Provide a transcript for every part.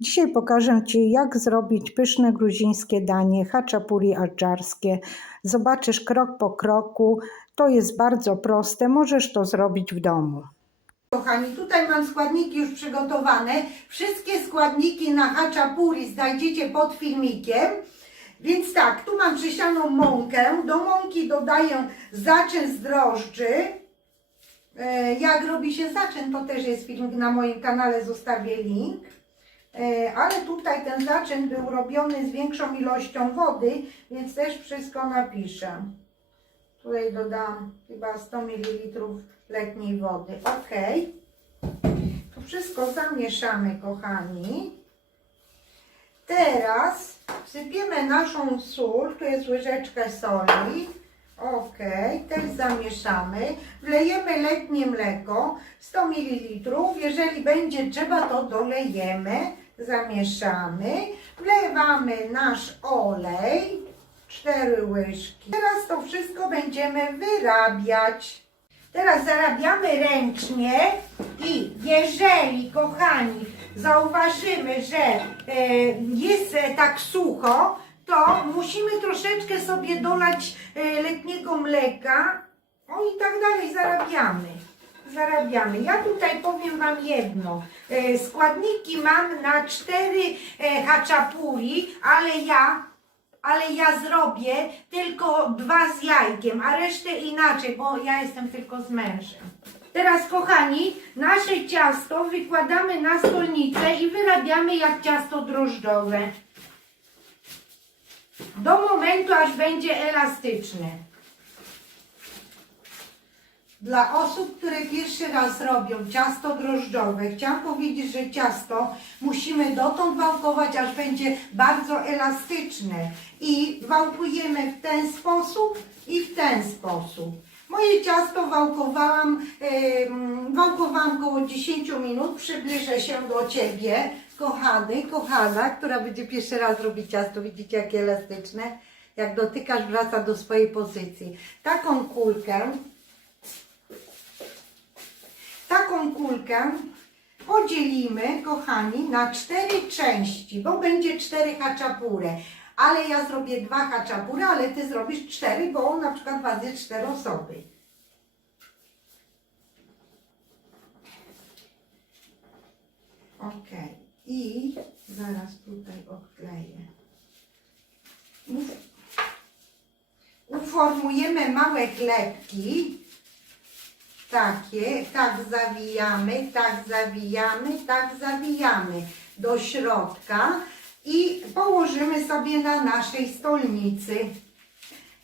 Dzisiaj pokażę Ci, jak zrobić pyszne gruzińskie danie haczapuri adżarskie. Zobaczysz krok po kroku. To jest bardzo proste, możesz to zrobić w domu. Kochani, tutaj mam składniki już przygotowane. Wszystkie składniki na haczapuri znajdziecie pod filmikiem. Więc tak, tu mam przesianą mąkę. Do mąki dodaję zaczyn z drożdży. Jak robi się zaczyn, to też jest filmik na moim kanale, zostawię link. Ale tutaj ten zaczyn był robiony z większą ilością wody, więc też wszystko napiszę. Tutaj dodam chyba 100 ml letniej wody. Ok. To wszystko zamieszamy, kochani. Teraz wsypiemy naszą sól. Tu jest łyżeczka soli. Ok. Też zamieszamy. Wlejemy letnie mleko 100 ml. Jeżeli będzie trzeba, to dolejemy. Zamieszamy. Wlewamy nasz olej. 4 łyżki. Teraz to wszystko będziemy wyrabiać. Teraz zarabiamy ręcznie i jeżeli, kochani, zauważymy, że jest tak sucho, to musimy troszeczkę sobie dolać letniego mleka. O i tak dalej zarabiamy. Ja tutaj powiem Wam jedno. Składniki mam na 4 haczapuri, ale ja zrobię tylko 2 z jajkiem, a resztę inaczej, bo ja jestem tylko z mężem. Teraz, kochani, nasze ciasto wykładamy na stolnicę i wyrabiamy jak ciasto drożdżowe. Do momentu, aż będzie elastyczne. Dla osób, które pierwszy raz robią ciasto drożdżowe, chciałam powiedzieć, że ciasto musimy dotąd wałkować, aż będzie bardzo elastyczne. I wałkujemy w ten sposób i w ten sposób. Moje ciasto wałkowałam około 10 minut. Przybliżę się do Ciebie, kochany, kochana, która będzie pierwszy raz robić ciasto. Widzicie, jakie elastyczne? Jak dotykasz, wraca do swojej pozycji. Taką kulkę podzielimy, kochani, na 4 części, bo będzie 4 haczapury. Ale ja zrobię 2 haczapury, ale Ty zrobisz 4, bo na przykład Was jest 4 osoby. Ok. I zaraz tutaj odkleję. Uformujemy małe chlebki. Takie, tak zawijamy do środka i położymy sobie na naszej stolnicy.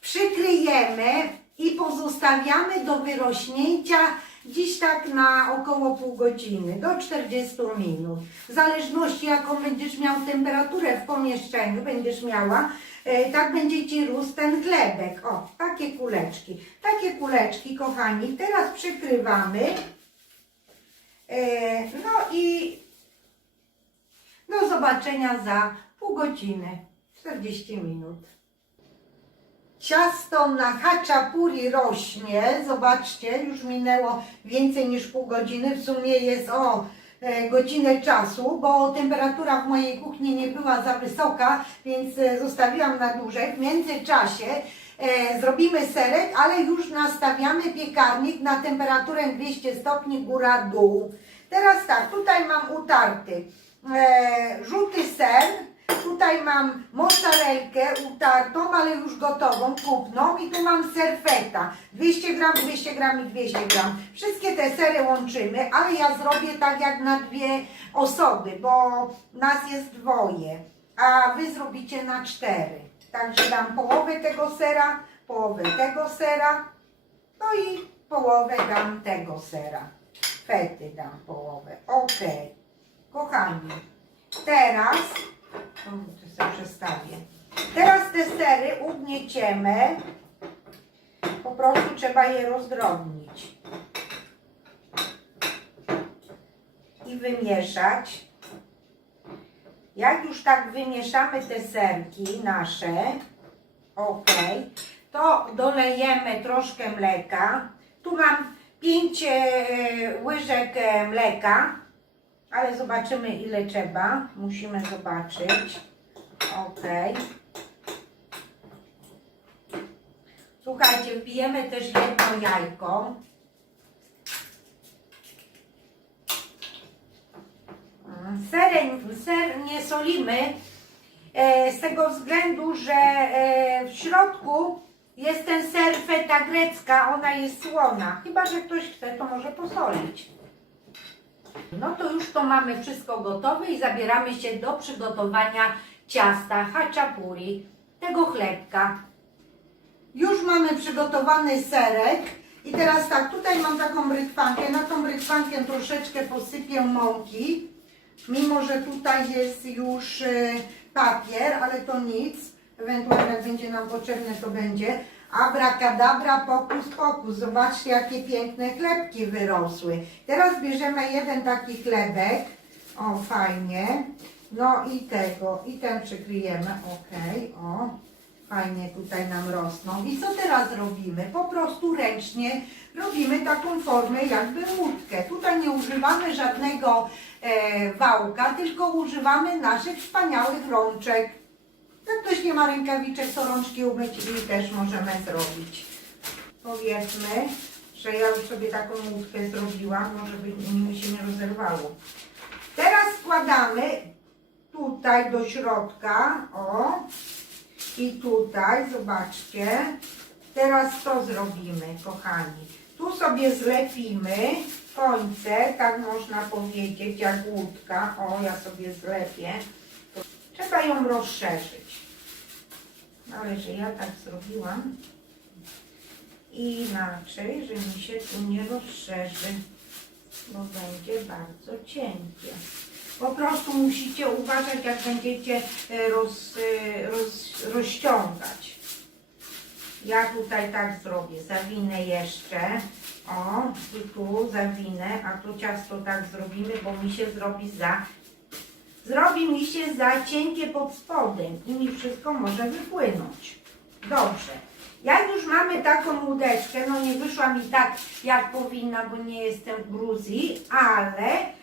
Przykryjemy i pozostawiamy do wyrośnięcia dziś tak na około pół godziny, do 40 minut. W zależności jaką będziesz miał temperaturę w pomieszczeniu, będziesz miała, tak będzie Ci rósł ten chlebek. O, takie kuleczki. Takie kuleczki, kochani. Teraz przykrywamy. No i do zobaczenia za pół godziny, 40 minut. Ciasto na haczapuri rośnie. Zobaczcie, już minęło więcej niż pół godziny. W sumie jest godzinę czasu, bo temperatura w mojej kuchni nie była za wysoka, więc zostawiłam na dłużej. W międzyczasie zrobimy serek, ale już nastawiamy piekarnik na temperaturę 200 stopni góra-dół. Teraz tak, tutaj mam utarty żółty ser. Tutaj mam mozzarellkę utartą, ale już gotową, kupną. I tu mam ser feta. 200 gram, 200 gram i 200 gram. Wszystkie te sery łączymy, ale ja zrobię tak jak na 2 osoby, bo nas jest 2, a Wy zrobicie na 4. Także dam połowę tego sera, połowę tego sera, no i połowę dam tego sera. Fety dam połowę. Ok. Kochani, teraz... To sobie przestawię. Teraz te sery ugnieciemy. Po prostu trzeba je rozdrobnić. I wymieszać. Jak już tak wymieszamy te serki nasze, ok, to dolejemy troszkę mleka. Tu mam 5 łyżek mleka. ale zobaczymy ile trzeba. Musimy zobaczyć. Ok. Słuchajcie, wbijemy też jedno jajko. Ser nie solimy z tego względu, że w środku jest ten ser feta grecka, ona jest słona. Chyba że ktoś chce, to może posolić. No to już to mamy wszystko gotowe i zabieramy się do przygotowania ciasta haczapuri, tego chlebka. Już mamy przygotowany serek i teraz tak, tutaj mam taką brytwankę, na tą brytwankę troszeczkę posypię mąki, mimo że tutaj jest już papier, ale to nic, ewentualnie jak będzie nam potrzebne to będzie. Abracadabra, pokus, pokus, zobaczcie jakie piękne chlebki wyrosły. Teraz bierzemy jeden taki chlebek, o fajnie, no i tego, i ten przykryjemy, ok, o. Fajnie tutaj nam rosną. I co teraz robimy? Po prostu ręcznie robimy taką formę jakby łódkę. Tutaj nie używamy żadnego wałka, tylko używamy naszych wspaniałych rączek. Jak ktoś nie ma rękawiczek, to rączki umyć i też możemy zrobić. Powiedzmy, że ja już sobie taką łódkę zrobiłam, może by mi się nie rozerwało. Teraz wkładamy tutaj do środka, o. I tutaj, zobaczcie, teraz to zrobimy, kochani. Tu sobie zlepimy końce, tak można powiedzieć, jak łódka. O, ja sobie zlepię. Trzeba ją rozszerzyć. Ale że ja tak zrobiłam inaczej, że mi się tu nie rozszerzy, bo będzie bardzo cienkie. Po prostu musicie uważać, jak będziecie rozciągać. Ja tutaj tak zrobię, zawinę jeszcze, o, i tu zawinę, a tu ciasto tak zrobimy, bo mi się zrobi mi się za cienkie pod spodem i mi wszystko może wypłynąć. Dobrze. Jak już mamy taką łódeczkę, no nie wyszła mi tak jak powinna, bo nie jestem w Gruzji, ale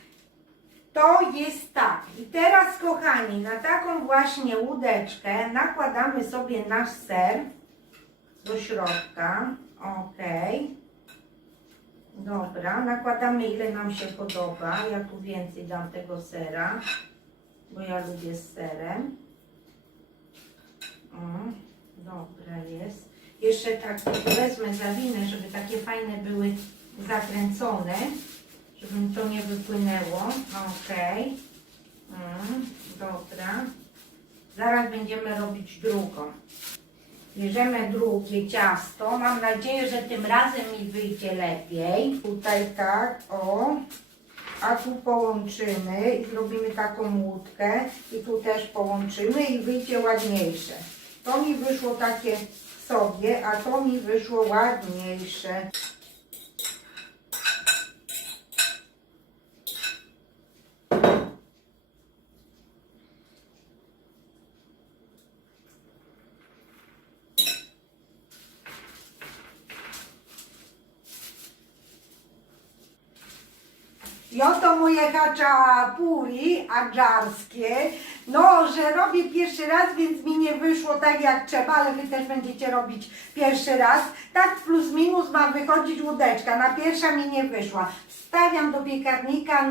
to jest tak. I teraz, kochani, na taką właśnie łódeczkę nakładamy sobie nasz ser do środka. Ok. Dobra, nakładamy ile nam się podoba. Ja tu więcej dam tego sera, bo ja lubię z serem. Dobra jest. Jeszcze tak wezmę, zawinę, żeby takie fajne były zakręcone, żeby mi to nie wypłynęło. Ok. Dobra. Zaraz będziemy robić drugą. Bierzemy drugie ciasto. Mam nadzieję, że tym razem mi wyjdzie lepiej. Tutaj tak, o. A tu połączymy i zrobimy taką łódkę. I tu też połączymy i wyjdzie ładniejsze. To mi wyszło takie sobie, a to mi wyszło ładniejsze. I oto moje haczapuri adżarskie. No, że robię pierwszy raz, więc mi nie wyszło tak jak trzeba, ale wy też będziecie robić pierwszy raz. Tak plus minus ma wychodzić łódeczka. Na pierwsza mi nie wyszła. Stawiam do piekarnika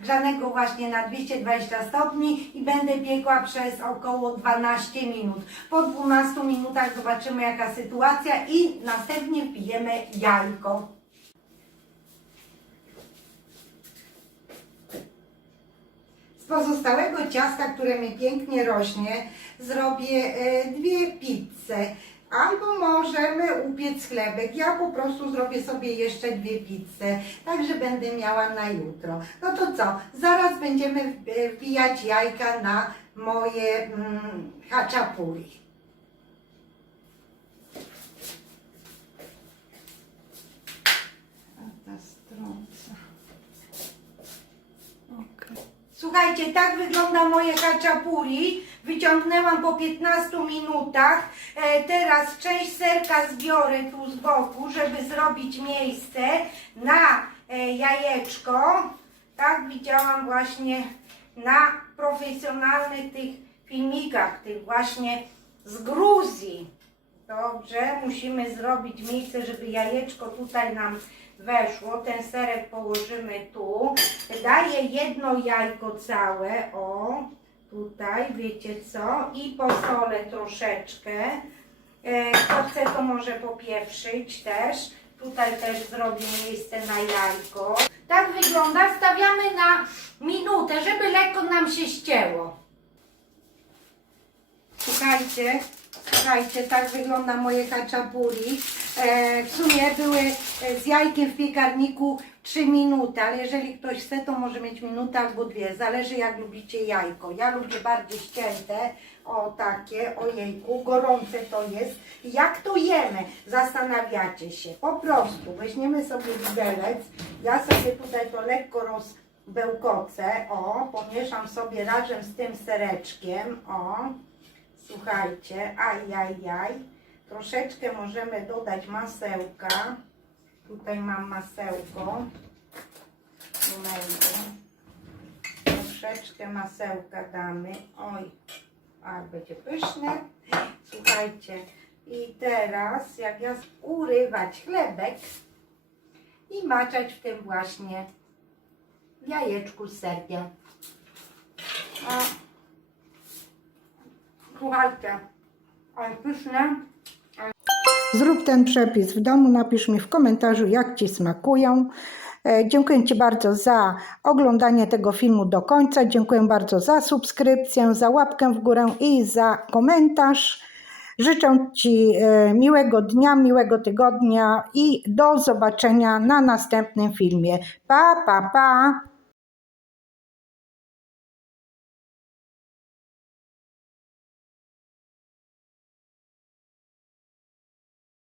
grzanego właśnie na 220 stopni i będę piekła przez około 12 minut. Po 12 minutach zobaczymy jaka sytuacja i następnie wbijemy jajko. Z pozostałego ciasta, które mi pięknie rośnie, zrobię dwie pizze. Albo możemy upiec chlebek. Ja po prostu zrobię sobie jeszcze dwie pizze, także będę miała na jutro. No to co? Zaraz będziemy wbijać jajka na moje haczapuri. Słuchajcie, tak wygląda moje haczapuri. Wyciągnęłam po 15 minutach. Teraz część serka zbiorę tu z boku, żeby zrobić miejsce na jajeczko. Tak widziałam właśnie na profesjonalnych tych filmikach, tych właśnie z Gruzji. Dobrze, musimy zrobić miejsce, żeby jajeczko tutaj nam weszło. Ten serek położymy tu. Daję jedno jajko całe, o, tutaj, wiecie co, i posolę troszeczkę. Kto chce, to może popieprzyć też. Tutaj też zrobię miejsce na jajko. Tak wygląda. Stawiamy na minutę, żeby lekko nam się ścięło. Słuchajcie, tak wygląda moje haczapuri. W sumie były z jajkiem w piekarniku 3 minuty, ale jeżeli ktoś chce, to może mieć minutę albo 2. Zależy jak lubicie jajko. Ja lubię bardziej ścięte, o takie, ojejku, gorące to jest. Jak to jemy? Zastanawiacie się. Po prostu weźmiemy sobie widelec. Ja sobie tutaj to lekko rozbełkocę, o, pomieszam sobie razem z tym sereczkiem, o. Słuchajcie, ajajaj, troszeczkę możemy dodać masełka. Tutaj mam masełko. Troszeczkę masełka damy. Oj, a będzie pyszne. Słuchajcie, i teraz jak ja urywać chlebek i maczać w tym właśnie jajeczku z serkiem. Słuchajcie, ale pyszne. Zrób ten przepis w domu, napisz mi w komentarzu, jak Ci smakują. Dziękuję Ci bardzo za oglądanie tego filmu do końca. Dziękuję bardzo za subskrypcję, za łapkę w górę i za komentarz. Życzę Ci miłego dnia, miłego tygodnia i do zobaczenia na następnym filmie. Pa, pa, pa!